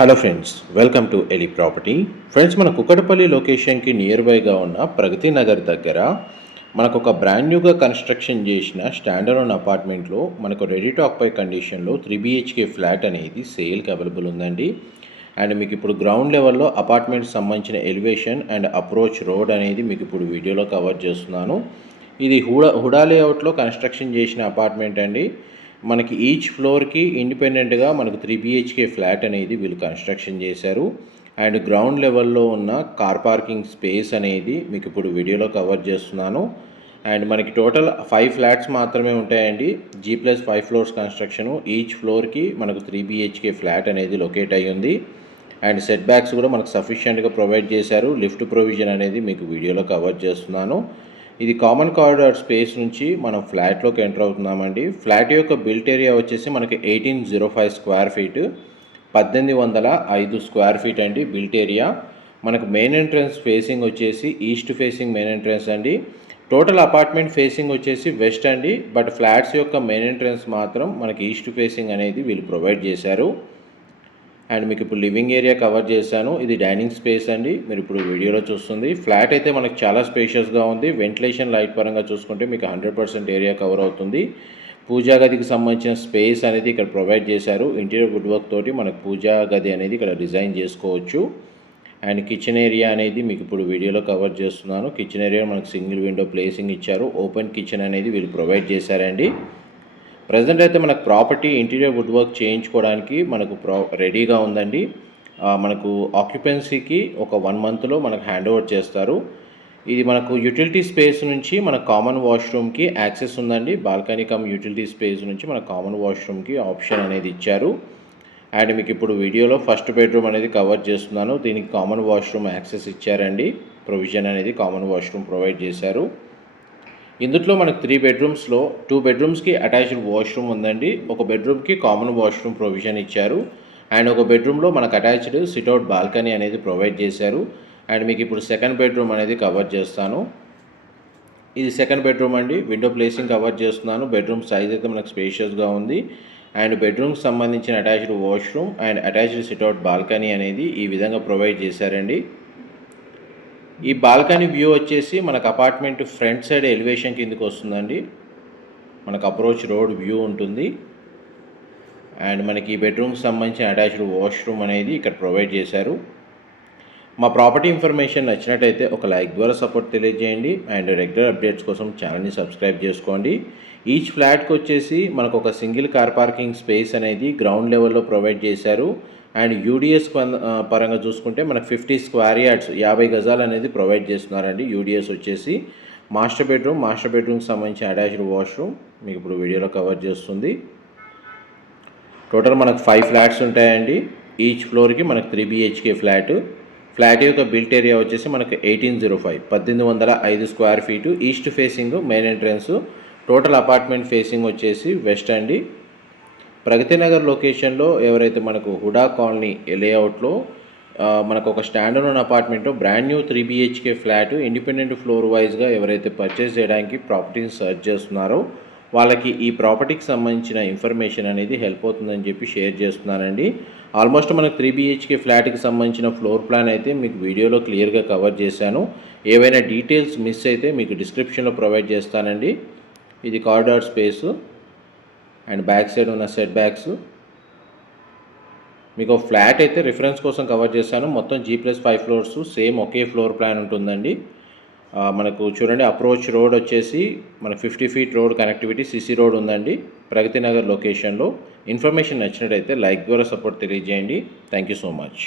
Hello friends welcome to Eli property friends మన కుక్కటపల్లి లొకేషన్కి near బైగా ఉన్న ప్రగతి నగర్ దగ్గర మనకు ఒక బ్రాండ్ న్యూగా కన్స్ట్రక్షన్ చేసిన స్టాండర్డ్ అపార్ట్మెంట్లో మనకు రెడీ టాక్ పై కండిషన్లో త్రీ బిహెచ్కే ఫ్లాట్ అనేది సేల్కి అవైలబుల్ ఉందండి. అండ్ మీకు ఇప్పుడు గ్రౌండ్ లెవెల్లో అపార్ట్మెంట్ సంబంధించిన ఎలివేషన్ అండ్ అప్రోచ్ రోడ్ అనేది మీకు ఇప్పుడు వీడియోలో కవర్ చేస్తున్నాను. ఇది హుడా హుడా లేఅవుట్లో కన్స్ట్రక్షన్ చేసిన అపార్ట్మెంట్ అండి. మనకి ఈచ్ ఫ్లోర్కి ఇండిపెండెంట్గా మనకు త్రీ బిహెచ్కే ఫ్లాట్ అనేది వీళ్ళు కన్స్ట్రక్షన్ చేశారు. అండ్ గ్రౌండ్ లెవెల్లో ఉన్న కార్ పార్కింగ్ స్పేస్ అనేది మీకు ఇప్పుడు వీడియోలో కవర్ చేస్తున్నాను. అండ్ మనకి టోటల్ ఫైవ్ ఫ్లాట్స్ మాత్రమే ఉంటాయండి. G plus five floors construction each ఫ్లోర్కి మనకు త్రీ బిహెచ్కే ఫ్లాట్ అనేది లొకేట్ అయ్యి ఉంది. అండ్ సెట్ బ్యాక్స్ కూడా మనకు సఫిషియెంట్గా ప్రొవైడ్ చేశారు. లిఫ్ట్ ప్రొవిజన్ అనేది మీకు వీడియోలో కవర్ చేస్తున్నాను. ఇది కామన్ కారిడార్ స్పేస్ నుంచి మనం ఫ్లాట్లోకి ఎంటర్ అవుతున్నామండి. ఫ్లాట్ యొక్క బిల్ట్ ఏరియా వచ్చేసి మనకి eighteen zero five square feet పద్దెనిమిది వందల ఐదు స్క్వేర్ ఫీట్ అండి బిల్ట్ ఏరియా మనకు మెయిన్ ఎంట్రన్స్ ఫేసింగ్ వచ్చేసి ఈస్ట్ ఫేసింగ్ మెయిన్ ఎంట్రన్స్ అండి. టోటల్ అపార్ట్మెంట్ ఫేసింగ్ వచ్చేసి వెస్ట్ అండి. బట్ ఫ్లాట్స్ యొక్క మెయిన్ ఎంట్రన్స్ మాత్రం మనకి ఈస్ట్ ఫేసింగ్ అనేది వీళ్ళు ప్రొవైడ్ చేశారు. అండ్ మీకు ఇప్పుడు లివింగ్ ఏరియా కవర్ చేశాను. ఇది డైనింగ్ స్పేస్ అండి. మీరు ఇప్పుడు వీడియోలో చూస్తుంది. ఫ్లాట్ అయితే మనకు చాలా స్పేషియస్గా ఉంది. వెంటిలేషన్ లైట్ పరంగా చూసుకుంటే మీకు హండ్రెడ్ పర్సెంట్ ఏరియా కవర్ అవుతుంది. పూజా గదికి సంబంధించిన స్పేస్ అనేది ఇక్కడ ప్రొవైడ్ చేశారు. ఇంటీరియర్ వుడ్ వర్క్ తోటి మనకు పూజా గది అనేది ఇక్కడ డిజైన్ చేసుకోవచ్చు. అండ్ కిచెన్ ఏరియా అనేది మీకు ఇప్పుడు వీడియోలో కవర్ చేస్తున్నాను. కిచెన్ ఏరియా మనకు సింగిల్ విండో ప్లేసింగ్ ఇచ్చారు. ఓపెన్ కిచెన్ అనేది వీళ్ళు ప్రొవైడ్ చేశారండి. ప్రజెంట్ అయితే మనకు ప్రాపర్టీ ఇంటీరియర్ వుడ్ వర్క్ చేయించుకోవడానికి మనకు ప్రా రెడీగా ఉందండి. మనకు ఆక్యుపెన్సీకి ఒక వన్ మంత్లో మనకు హ్యాండ్ ఓవర్ చేస్తారు. ఇది మనకు యూటిలిటీ స్పేస్ నుంచి మన కామన్ వాష్రూమ్కి యాక్సెస్ ఉందండి. బాల్కనీ కమ్ యూటిలిటీ స్పేస్ నుంచి మన కామన్ వాష్రూమ్కి ఆప్షన్ అనేది ఇచ్చారు. అండ్ మీకు ఇప్పుడు వీడియోలో ఫస్ట్ బెడ్రూమ్ అనేది కవర్ చేస్తున్నాను. దీనికి కామన్ వాష్రూమ్ యాక్సెస్ ఇచ్చారండి. ప్రొవిజన్ అనేది కామన్ వాష్రూమ్ ప్రొవైడ్ చేశారు. ఇందులో మనకు త్రీ బెడ్రూమ్స్లో టూ బెడ్రూమ్స్కి అటాచ్డ్ వాష్రూమ్ ఉందండి. ఒక బెడ్రూమ్కి కామన్ వాష్రూమ్ ప్రొవిజన్ ఇచ్చారు. అండ్ ఒక బెడ్రూమ్లో మనకు అటాచ్డ్ సిట్అవుట్ బాల్కనీ అనేది ప్రొవైడ్ చేశారు. అండ్ మీకు ఇప్పుడు సెకండ్ బెడ్రూమ్ అనేది కవర్ చేస్తాను. ఇది సెకండ్ బెడ్రూమ్ అండి. విండో ప్లేసింగ్ కవర్ చేస్తున్నాను. బెడ్రూమ్ సైజ్ అయితే మనకు స్పేషియస్గా ఉంది. అండ్ బెడ్రూమ్కి సంబంధించిన attached washroom and attached sit out balcony అనేది ఈ విధంగా ప్రొవైడ్ చేశారండి. ఈ బాల్కనీ వ్యూ వచ్చేసి మనకు అపార్ట్మెంట్ ఫ్రంట్ సైడ్ ఎలివేషన్ కిందకి వస్తుందండి. మనకు అప్రోచ్ రోడ్ వ్యూ ఉంటుంది. అండ్ మనకి ఈ బెడ్రూమ్కి సంబంధించిన అటాచ్డ్ వాష్రూమ్ అనేది ఇక్కడ ప్రొవైడ్ చేశారు. మా ప్రాపర్టీ ఇన్ఫర్మేషన్ నచ్చినట్టయితే ఒక లైక్ ద్వారా సపోర్ట్ తెలియజేయండి. అండ్ రెగ్యులర్ అప్డేట్స్ కోసం ఛానల్ని సబ్స్క్రైబ్ చేసుకోండి. ఈచ్ ఫ్లాట్కి వచ్చేసి మనకు ఒక సింగిల్ కార్ పార్కింగ్ స్పేస్ అనేది గ్రౌండ్ లెవెల్లో ప్రొవైడ్ చేశారు. అండ్ యూడిఎస్ పరంగా చూసుకుంటే మనకు ఫిఫ్టీ స్క్వేర్ యార్డ్స్ యాభై గజాలు అనేది ప్రొవైడ్ చేస్తున్నారండి యూడిఎస్ వచ్చేసి. మాస్టర్ బెడ్రూమ్ మాస్టర్ బెడ్రూమ్కి సంబంధించిన అటాచ్డ్ వాష్రూమ్ మీకు ఇప్పుడు వీడియోలో కవర్ చేస్తుంది. టోటల్ మనకు ఫైవ్ ఫ్లాట్స్ ఉంటాయండి. ఈచ్ ఫ్లోర్కి మనకు త్రీ బిహెచ్కే ఫ్లాట్. ఫ్లాట్ యొక్క బిల్ట్ ఏరియా వచ్చేసి మనకు ఎయిటీన్ జీరో ఫైవ్. పద్దెనిమిది వందల ఐదు square feet east facing main entrance. Total apartment facing వచ్చేసి వెస్ట్ అండి. ప్రగతి నగర్ లొకేషన్లో ఎవరైతే మనకు హుడా కాలనీ లేఅవుట్లో మనకు ఒక standard apartment brand new three BHK flat independent floor వైజ్గా ఎవరైతే పర్చేస్ చేయడానికి ప్రాపర్టీని సర్చ్ చేస్తున్నారో వాళ్ళకి ఈ ప్రాపర్టీకి సంబంధించిన ఇన్ఫర్మేషన్ అనేది హెల్ప్ అవుతుందని చెప్పి షేర్ చేస్తున్నానండి. ఆల్మోస్ట్ మనకు త్రీ బిహెచ్కే ఫ్లాట్కి సంబంధించిన ఫ్లోర్ ప్లాన్ అయితే మీకు వీడియోలో క్లియర్గా కవర్ చేశాను. ఏవైనా డీటెయిల్స్ మిస్ అయితే మీకు డిస్క్రిప్షన్లో ప్రొవైడ్ చేస్తానండి. ఇది corridor space. And back side ఉన్న సెట్ బ్యాగ్స్. మీకు ఫ్లాట్ అయితే రిఫరెన్స్ కోసం కవర్ చేశాను. మొత్తం G plus five floors same ఒకే ఫ్లోర్ ప్లాన్ ఉంటుందండి. మనకు చూడండి అప్రోచ్ రోడ్ వచ్చేసి మన fifty feet road connectivity CC road ఉందండి ప్రగతి నగర్ లొకేషన్లో ఇన్ఫర్మేషన్ నచ్చినట్టయితే లైక్ ద్వారా సపోర్ట్ తెలియజేయండి. Thank you so much